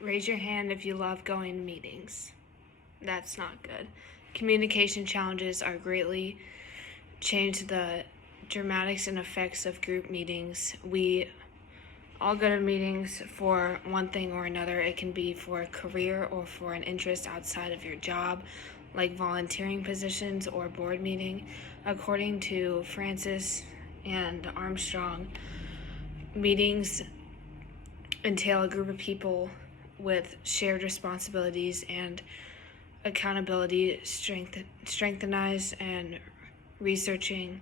Raise your hand if you love going to meetings. That's not good. Communication challenges are greatly change the dramatics and effects of group meetings. We all go to meetings for one thing or another. It can be for a career or for an interest outside of your job, like volunteering positions or board meeting. According to Francis and Armstrong, meetings entail a group of people with shared responsibilities and accountability, strengthenize and researching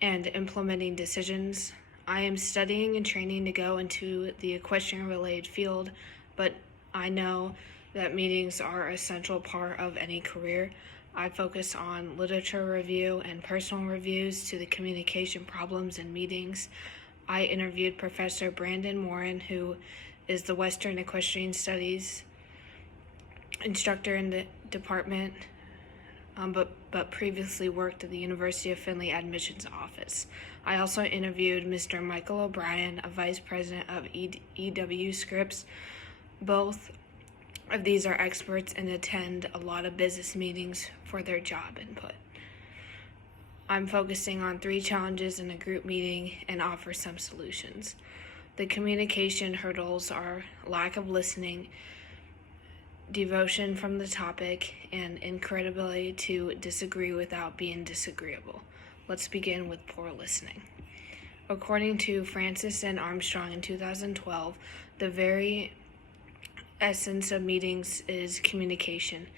and implementing decisions. I am studying and training to go into the equestrian-related field, but I know that meetings are a central part of any career. I focus on literature review and personal reviews to the communication problems in meetings. I interviewed Professor Brandon Warren, who is the Western Equestrian Studies instructor in the department, but previously worked at the University of Findlay admissions office. I also interviewed Mr. Michael O'Brien, a vice president of EW Scripps. Both of these are experts and attend a lot of business meetings for their job input. I'm focusing on 3 challenges in a group meeting and offer some solutions. The communication hurdles are lack of listening, devotion from the topic, and incredibility to disagree without being disagreeable. Let's begin with poor listening. According to Francis and Armstrong in 2012, the very essence of meetings is communication.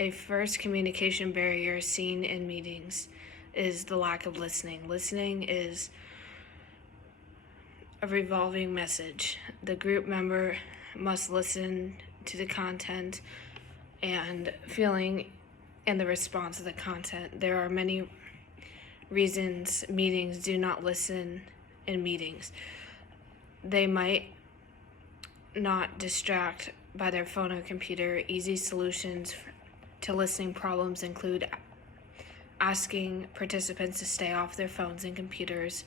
A first communication barrier seen in meetings is the lack of listening. Listening is a revolving message. The group member must listen to the content and feeling and the response of the content. There are many reasons meetings do not listen in meetings. They might not distract by their phone or computer. Easy solutions to listening problems include asking participants to stay off their phones and computers.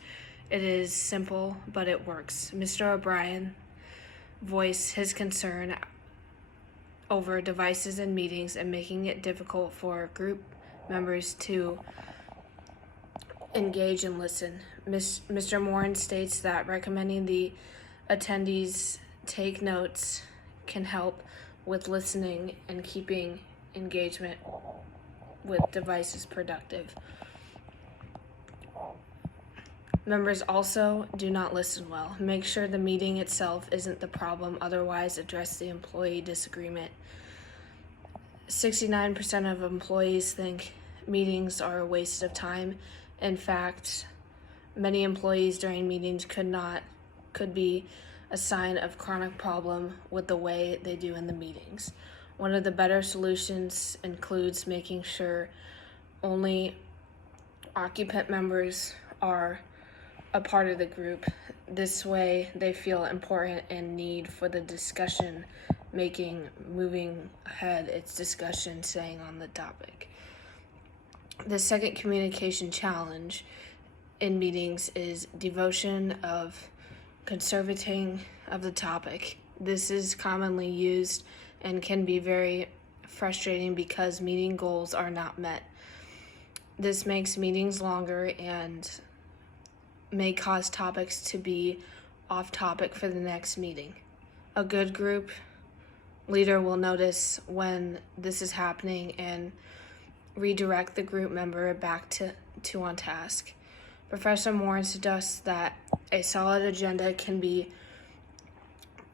It is simple, but it works. Mr. O'Brien voiced his concern over devices in meetings and making it difficult for group members to engage and listen. Mr. Morin states that recommending the attendees take notes can help with listening and keeping engagement with devices productive. Members also do not listen well. Make sure the meeting itself isn't the problem, otherwise address the employee disagreement. 69% of employees think meetings are a waste of time. In fact, many employees during meetings could be a sign of chronic problem with the way they do in the meetings. One of the better solutions includes making sure only occupant members are a part of the group. This way they feel important and need for the discussion moving ahead its discussion staying on the topic. The second communication challenge in meetings is devotion of conservating of the topic. This is commonly used and can be very frustrating because meeting goals are not met. This makes meetings longer and may cause topics to be off topic for the next meeting. A good group leader will notice when this is happening and redirect the group member back to on task. Professor Moore suggests that a solid agenda can be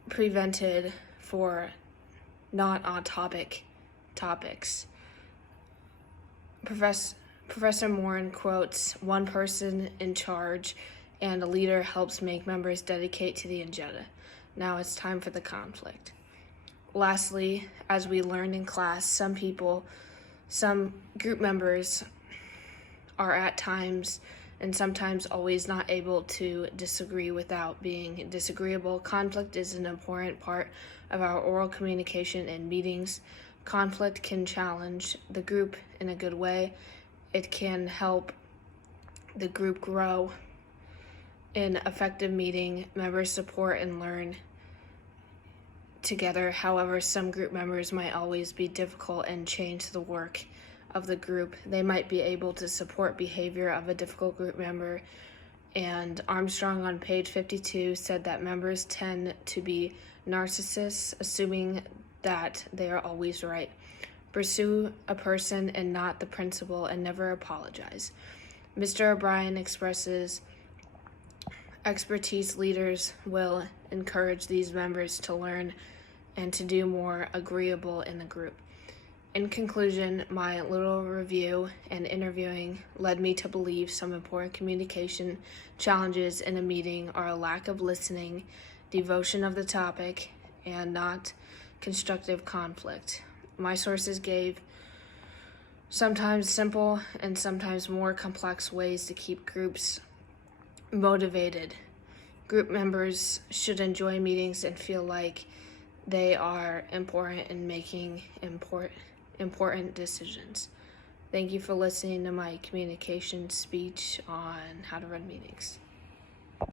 prevented for not on topics. Professor Moore quotes, "One person in charge and a leader helps make members dedicate to the agenda. Now it's time for the conflict." Lastly, as we learned in class, some group members are at times and sometimes always not able to disagree without being disagreeable. Conflict is an important part of our oral communication in meetings. Conflict can challenge the group in a good way. It can help the group grow. In effective meeting, members support and learn together. However, some group members might always be difficult and change the work of the group. They might be able to support behavior of a difficult group member. And Armstrong on page 52 said that members tend to be narcissists, assuming that they are always right. Pursue a person and not the principle, and never apologize. Mr. O'Brien expresses expertise. Leaders will encourage these members to learn and to do more agreeable in the group. In conclusion, my little review and interviewing led me to believe some important communication challenges in a meeting are a lack of listening, devotion of the topic, and not constructive conflict. My sources gave sometimes simple and sometimes more complex ways to keep groups motivated. Group members should enjoy meetings and feel like they are important in making important decisions. Thank you for listening to my communication speech on how to run meetings.